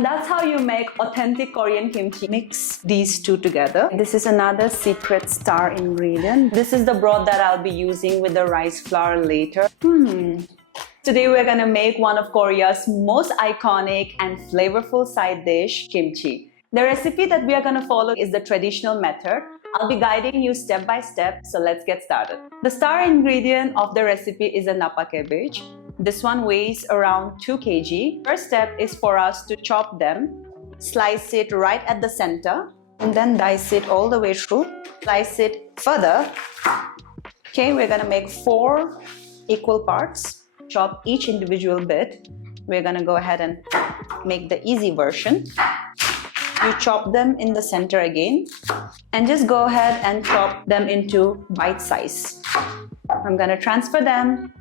And that's how you make authentic Korean kimchi. Mix these two together. This is another secret star ingredient. This is the broth that I'll be using with the rice flour later. Today we're gonna make one of Korea's most iconic and flavorful side dish, kimchi. The recipe that we are gonna follow is the traditional method. I'll be guiding you step by step, so let's get started. The star ingredient of the recipe is a Napa cabbage. This one weighs around 2 kg. First step is for us to chop them, slice it right at the center, and then dice it all the way through. Slice it further. Okay, we're gonna make 4 equal parts. Chop each individual bit. We're gonna go ahead and make the easy version. You chop them in the center again, and just go ahead and chop them into bite size. I'm gonna transfer them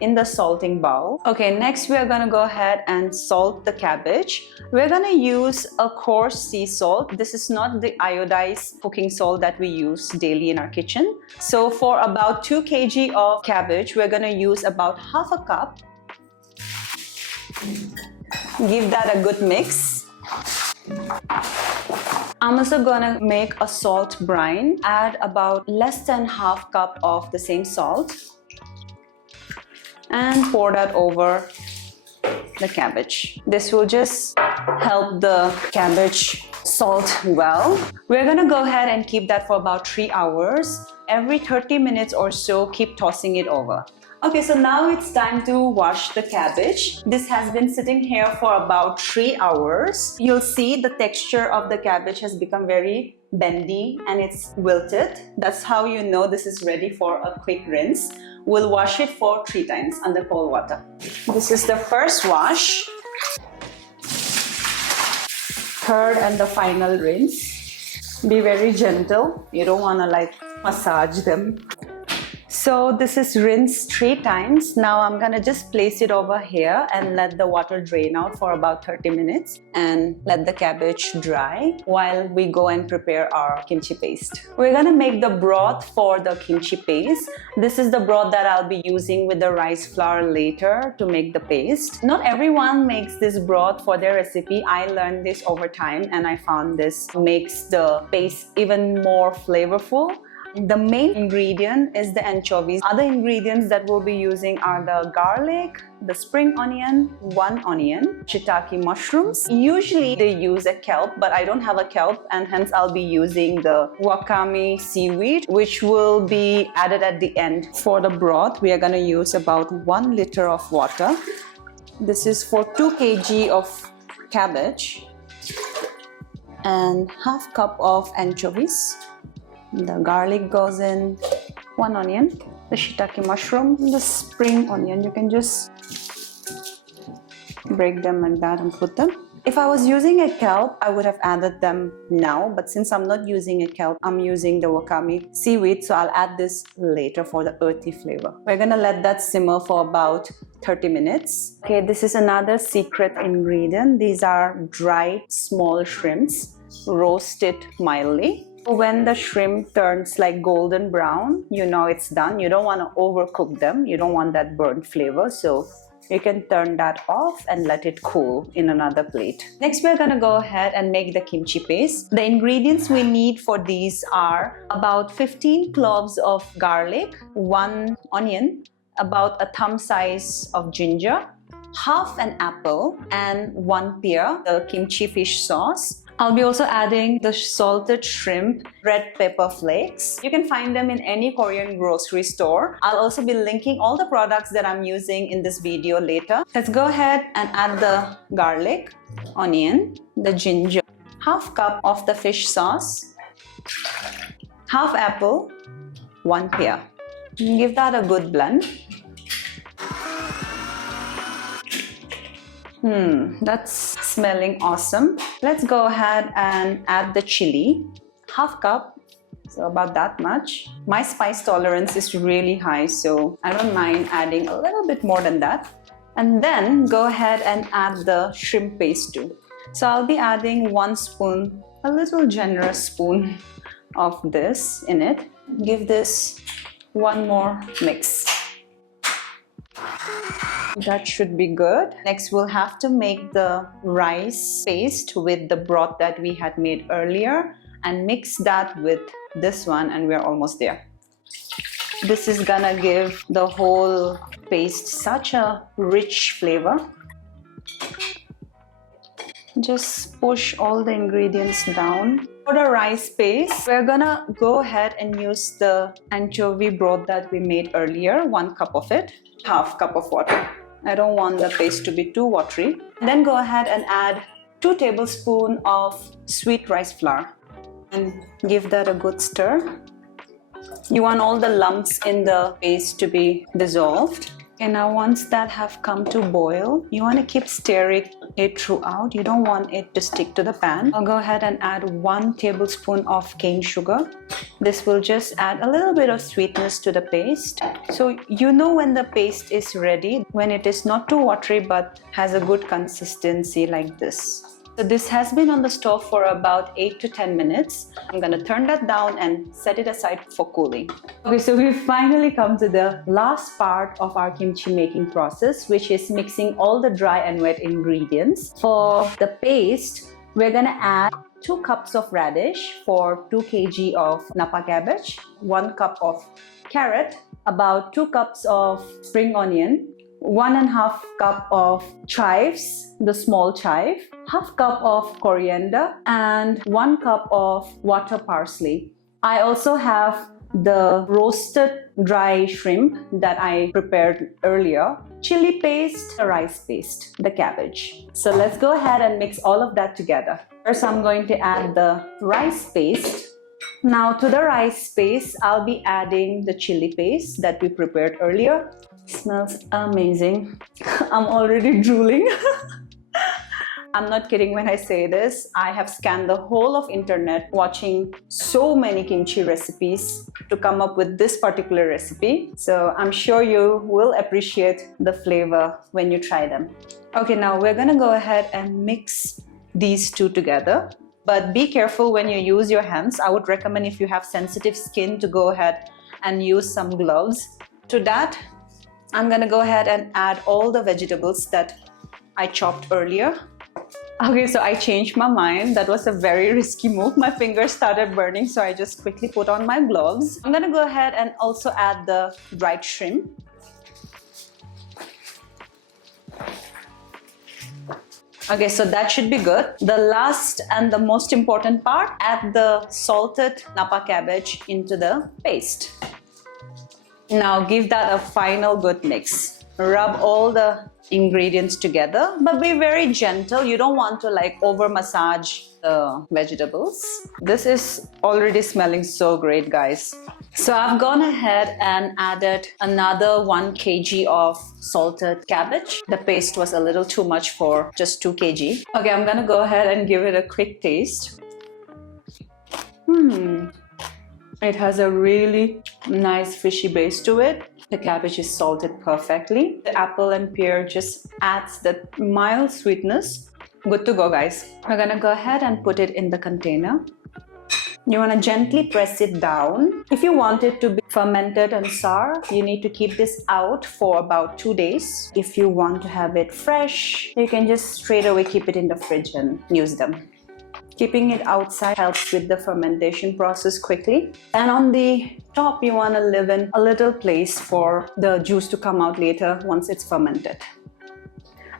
in the salting bowl. Okay, next we are gonna go ahead and salt the cabbage. We're gonna use a coarse sea salt. This is not the iodized cooking salt that we use daily in our kitchen. So for about 2 kg of cabbage, we're gonna use about half a cup. Give that a good mix. I'm also gonna make a salt brine. Add about less than half cup of the same salt and pour that over the cabbage. This will just help the cabbage salt well. We're gonna go ahead and keep that for about 3 hours. Every 30 minutes or so, keep tossing it over. Okay, so now it's time to wash the cabbage. This has been sitting here for about 3 hours. You'll see the texture of the cabbage has become very bendy and it's wilted. That's how you know this is ready for a quick rinse. We'll wash it for 3 times under cold water. This is the first wash. Third and the final rinse. Be very gentle. You don't want to like massage them. So this is rinsed 3 times. Now I'm gonna just place it over here and let the water drain out for about 30 minutes and let the cabbage dry while we go and prepare our kimchi paste. We're gonna make the broth for the kimchi paste. This is the broth that I'll be using with the rice flour later to make the paste. Not everyone makes this broth for their recipe. I learned this over time and I found this makes the paste even more flavorful. The main ingredient is the anchovies. Other ingredients that we'll be using are the garlic, the spring onion, 1 onion, shiitake mushrooms. Usually they use a kelp, but I don't have a kelp and hence I'll be using the wakame seaweed, which will be added at the end. For the broth, we are going to use about 1 liter of water. This is for 2 kg of cabbage and half cup of anchovies. The garlic goes in, 1 onion, the shiitake mushroom, the spring onion. You can just break them like that and put them. If I was using a kelp, I would have added them now, but since I'm not using a kelp, I'm using the wakame seaweed, so I'll add this later for the earthy flavor. We're gonna let that simmer for about 30 minutes. Okay, this is another secret ingredient. These are dried small shrimps, roasted mildly. When the shrimp turns like golden brown, you know it's done. You don't want to overcook them. You don't want that burnt flavor. So you can turn that off and let it cool in another plate. Next, we're going to go ahead and make the kimchi paste. The ingredients we need for these are about 15 cloves of garlic, 1 onion, about a thumb size of ginger, half an apple, and 1 pear, the kimchi fish sauce. I'll be also adding the salted shrimp, red pepper flakes. You can find them in any Korean grocery store. I'll also be linking all the products that I'm using in this video later. Let's go ahead and add the garlic, onion, the ginger, half cup of the fish sauce, half apple, 1 pear. Give that a good blend. That's smelling awesome. Let's go ahead and add the chili, half cup, so about that much. My spice tolerance is really high, so I don't mind adding a little bit more than that. And then go ahead and add the shrimp paste too. So I'll be adding 1 spoon, a little generous spoon of this in it. Give this one more mix. That should be good. Next, we'll have to make the rice paste with the broth that we had made earlier and mix that with this one, and we're almost there. This is gonna give the whole paste such a rich flavor. Just push all the ingredients down. For the rice paste, we're gonna go ahead and use the anchovy broth that we made earlier, 1 cup of it, half cup of water. I don't want the paste to be too watery. Then go ahead and add 2 tablespoons of sweet rice flour and give that a good stir. You want all the lumps in the paste to be dissolved. And now once that have come to boil, you want to keep stirring it throughout. You don't want it to stick to the pan. I'll go ahead and add 1 tablespoon of cane sugar. This will just add a little bit of sweetness to the paste. So you know when the paste is ready, when it is not too watery but has a good consistency like this. So this has been on the stove for about 8 to 10 minutes. I'm gonna turn that down and set it aside for cooling. Okay, so we've finally come to the last part of our kimchi making process, which is mixing all the dry and wet ingredients. For the paste, we're gonna add 2 cups of radish for 2 kg of Napa cabbage, 1 cup of carrot, about 2 cups of spring onion, 1.5 cup of chives, the small chive, half cup of coriander, and 1 cup of water parsley. I also have the roasted dry shrimp that I prepared earlier, chili paste, the rice paste, the cabbage. So let's go ahead and mix all of that together. First, I'm going to add the rice paste. Now to the rice paste, I'll be adding the chili paste that we prepared earlier. Smells amazing. I'm already drooling. I'm not kidding when I say this. I have scanned the whole of internet watching so many kimchi recipes to come up with this particular recipe. So I'm sure you will appreciate the flavor when you try them. Okay, now we're gonna go ahead and mix these two together. But be careful when you use your hands. I would recommend, if you have sensitive skin, to go ahead and use some gloves. To that, I'm gonna go ahead and add all the vegetables that I chopped earlier. Okay, so I changed my mind. That was a very risky move. My fingers started burning, so I just quickly put on my gloves. I'm gonna go ahead and also add the dried shrimp. Okay, so that should be good. The last and the most important part, add the salted Napa cabbage into the paste. Now give that a final good mix. Rub all the ingredients together, but be very gentle. You don't want to like over massage the vegetables. This is already smelling so great, guys. So I've gone ahead and added another 1 kg of salted cabbage. The paste was a little too much for just 2 kg. Okay, I'm gonna go ahead and give it a quick taste. It has a really nice fishy base to it. The cabbage is salted perfectly. The apple and pear just adds that mild sweetness. Good to go, guys. We're gonna go ahead and put it in the container. You want to gently press it down. If you want it to be fermented and sour, you need to keep this out for about 2 days. If you want to have it fresh, you can just straight away keep it in the fridge and use them. Keeping it outside helps with the fermentation process quickly. And on the top, you want to leave in a little place for the juice to come out later once it's fermented.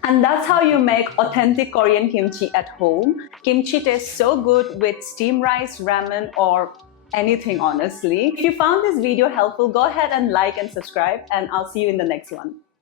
And that's how you make authentic Korean kimchi at home. Kimchi tastes so good with steamed rice, ramen, or anything, honestly. If you found this video helpful, go ahead and like and subscribe, and I'll see you in the next one.